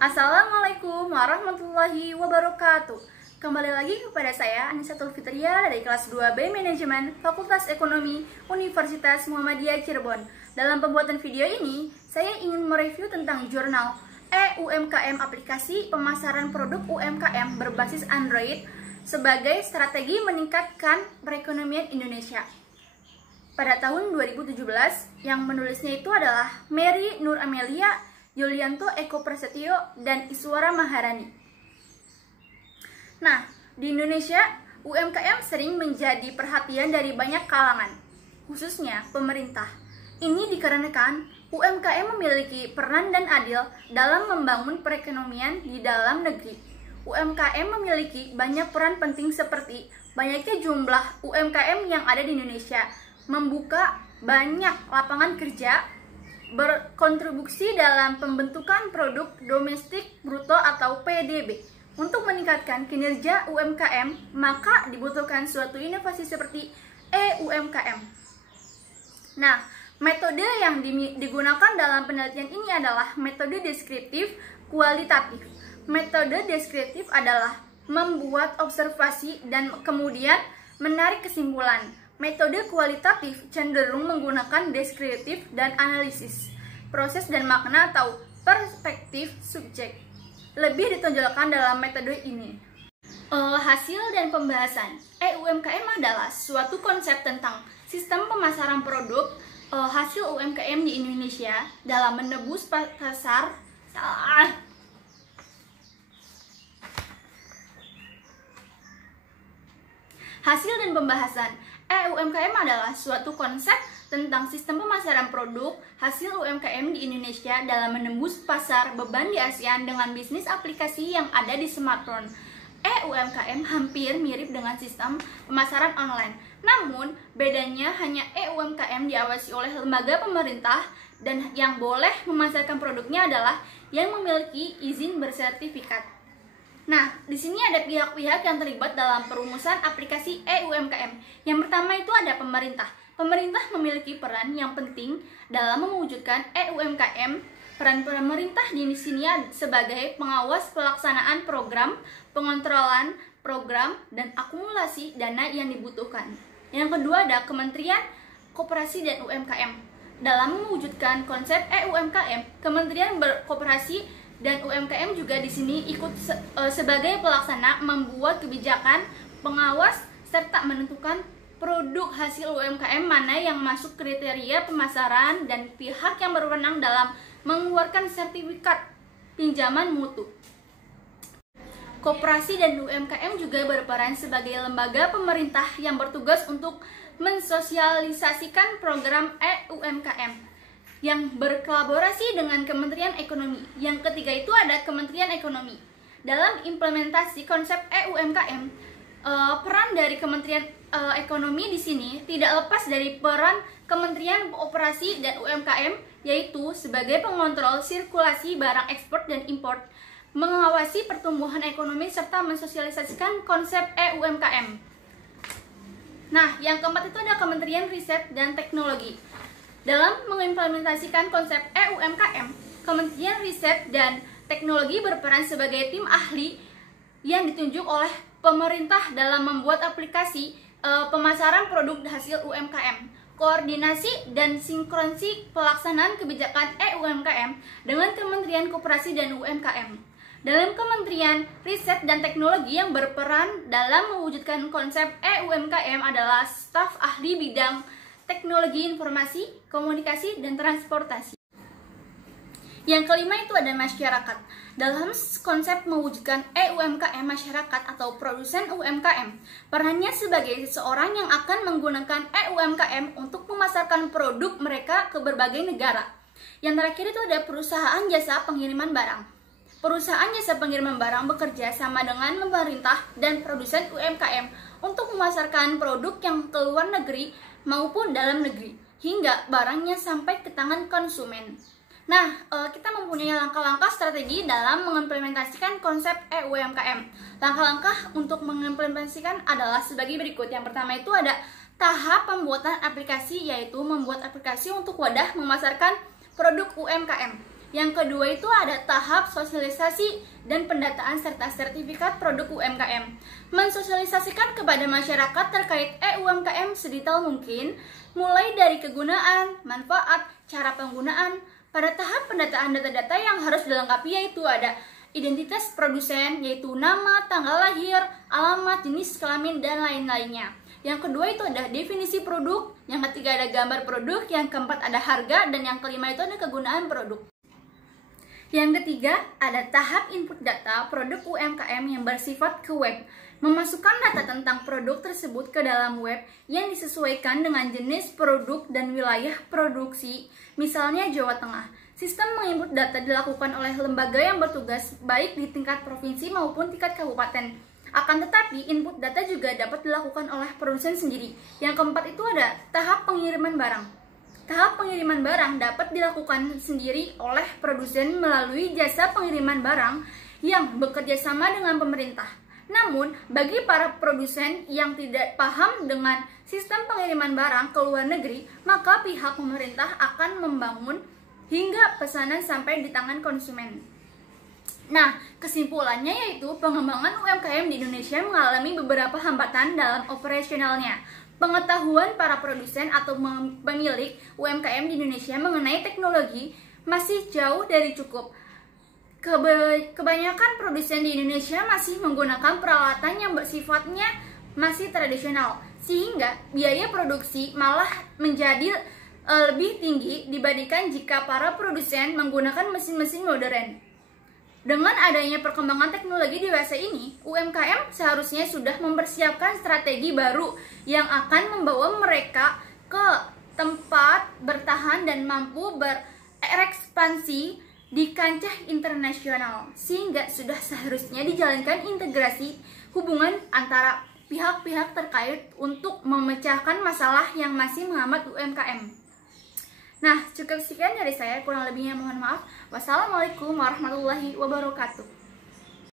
Assalamualaikum warahmatullahi wabarakatuh. Kembali lagi kepada saya Anisatul Fitria dari kelas 2B Manajemen Fakultas Ekonomi Universitas Muhammadiyah Cirebon. Dalam pembuatan video ini, saya ingin mereview tentang jurnal EUMKM Aplikasi Pemasaran Produk UMKM berbasis Android sebagai strategi meningkatkan perekonomian Indonesia. Pada tahun 2017, yang menulisnya itu adalah Mary Nur Amelia, Yulianto Eko Prasetyo, dan Iswara Maharani. Nah, di Indonesia, UMKM sering menjadi perhatian dari banyak kalangan, khususnya pemerintah. Ini dikarenakan UMKM memiliki peran dan adil dalam membangun perekonomian di dalam negeri. UMKM memiliki banyak peran penting seperti banyaknya jumlah UMKM yang ada di Indonesia, membuka banyak lapangan kerja, berkontribusi dalam pembentukan produk domestik bruto atau PDB. Untuk meningkatkan kinerja UMKM, maka dibutuhkan suatu inovasi seperti EUMKM. Nah, metode yang digunakan dalam penelitian ini adalah metode deskriptif kualitatif. Metode deskriptif adalah membuat observasi dan kemudian menarik kesimpulan. Metode kualitatif cenderung menggunakan deskriptif dan analisis, proses dan makna atau perspektif subjek. Lebih ditonjolkan dalam metode ini. Hasil dan pembahasan. EUMKM adalah suatu konsep tentang sistem pemasaran produk hasil UMKM di Indonesia dalam menembus pasar. Hasil dan pembahasan. EUMKM adalah suatu konsep tentang sistem pemasaran produk hasil UMKM di Indonesia dalam menembus pasar beban di ASEAN dengan bisnis aplikasi yang ada di smartphone. EUMKM hampir mirip dengan sistem pemasaran online. Namun, bedanya hanya EUMKM diawasi oleh lembaga pemerintah dan yang boleh memasarkan produknya adalah yang memiliki izin bersertifikat. Nah, di sini ada pihak-pihak yang terlibat dalam perumusan aplikasi EUMKM. Yang pertama itu ada pemerintah. Pemerintah memiliki peran yang penting dalam mewujudkan EUMKM. Peran pemerintah di sini sebagai pengawas pelaksanaan program, pengontrolan program, dan akumulasi dana yang dibutuhkan. Yang kedua ada Kementerian Koperasi dan UMKM. Dalam mewujudkan konsep EUMKM, Kementerian Koperasi dan UMKM juga di sini ikut sebagai pelaksana, membuat kebijakan, pengawas, serta menentukan produk hasil UMKM mana yang masuk kriteria pemasaran dan pihak yang berwenang dalam mengeluarkan sertifikat pinjaman mutu. Koperasi dan UMKM juga berperan sebagai lembaga pemerintah yang bertugas untuk mensosialisasikan program EUMKM yang berkolaborasi dengan Kementerian Ekonomi. Yang ketiga itu ada Kementerian Ekonomi. Dalam implementasi konsep EUMKM, peran dari Kementerian Ekonomi di sini tidak lepas dari peran Kementerian Koperasi dan UMKM, yaitu sebagai pengontrol sirkulasi barang ekspor dan impor, mengawasi pertumbuhan ekonomi serta mensosialisasikan konsep EUMKM. Nah, yang keempat itu ada Kementerian Riset dan Teknologi. Dalam mengimplementasikan konsep EUMKM, Kementerian Riset dan Teknologi berperan sebagai tim ahli yang ditunjuk oleh pemerintah dalam membuat aplikasi pemasaran produk hasil UMKM, koordinasi dan sinkronisi pelaksanaan kebijakan EUMKM dengan Kementerian Koperasi dan UMKM. Dalam Kementerian Riset dan Teknologi yang berperan dalam mewujudkan konsep EUMKM adalah staf ahli bidang teknologi informasi, komunikasi, dan transportasi. Yang kelima itu ada masyarakat. Dalam konsep mewujudkan EUMKM masyarakat atau produsen UMKM, perannya sebagai seseorang yang akan menggunakan EUMKM untuk memasarkan produk mereka ke berbagai negara. Yang terakhir itu ada perusahaan jasa pengiriman barang. Perusahaan jasa pengiriman barang bekerja sama dengan pemerintah dan produsen UMKM untuk memasarkan produk yang ke luar negeri maupun dalam negeri, hingga barangnya sampai ke tangan konsumen. Nah, kita mempunyai langkah-langkah strategi dalam mengimplementasikan konsep EUMKM. Langkah-langkah untuk mengimplementasikan adalah sebagai berikut. Yang pertama itu ada tahap pembuatan aplikasi, yaitu membuat aplikasi untuk wadah memasarkan produk UMKM. Yang kedua itu ada tahap sosialisasi dan pendataan serta sertifikat produk UMKM. Mensosialisasikan kepada masyarakat terkait UMKM sedetail mungkin, mulai dari kegunaan, manfaat, cara penggunaan. Pada tahap pendataan data-data yang harus dilengkapi yaitu ada identitas produsen, yaitu nama, tanggal lahir, alamat, jenis kelamin, dan lain-lainnya. Yang kedua itu ada definisi produk, yang ketiga ada gambar produk, yang keempat ada harga, dan yang kelima itu ada kegunaan produk. Yang ketiga ada tahap input data produk UMKM yang bersifat ke web. Memasukkan data tentang produk tersebut ke dalam web yang disesuaikan dengan jenis produk dan wilayah produksi, misalnya Jawa Tengah. Sistem menginput data dilakukan oleh lembaga yang bertugas baik di tingkat provinsi maupun tingkat kabupaten. Akan tetapi, input data juga dapat dilakukan oleh produsen sendiri. Yang keempat itu ada tahap pengiriman barang. Tahap pengiriman barang dapat dilakukan sendiri oleh produsen melalui jasa pengiriman barang yang bekerja sama dengan pemerintah. Namun, bagi para produsen yang tidak paham dengan sistem pengiriman barang ke luar negeri, maka pihak pemerintah akan membangun hingga pesanan sampai di tangan konsumen. Nah, kesimpulannya yaitu pengembangan UMKM di Indonesia mengalami beberapa hambatan dalam operasionalnya. Pengetahuan para produsen atau pemilik UMKM di Indonesia mengenai teknologi masih jauh dari cukup. Kebanyakan produsen di Indonesia masih menggunakan peralatan yang bersifatnya masih tradisional, sehingga biaya produksi malah menjadi lebih tinggi dibandingkan jika para produsen menggunakan mesin-mesin modern. Dengan adanya perkembangan teknologi dewasa ini, UMKM seharusnya sudah mempersiapkan strategi baru yang akan membawa mereka ke tempat bertahan dan mampu berekspansi di kancah internasional, sehingga sudah seharusnya dijalankan integrasi hubungan antara pihak-pihak terkait untuk memecahkan masalah yang masih menghambat UMKM. Nah, cukup sekian dari saya, kurang lebihnya mohon maaf. Wassalamualaikum warahmatullahi wabarakatuh.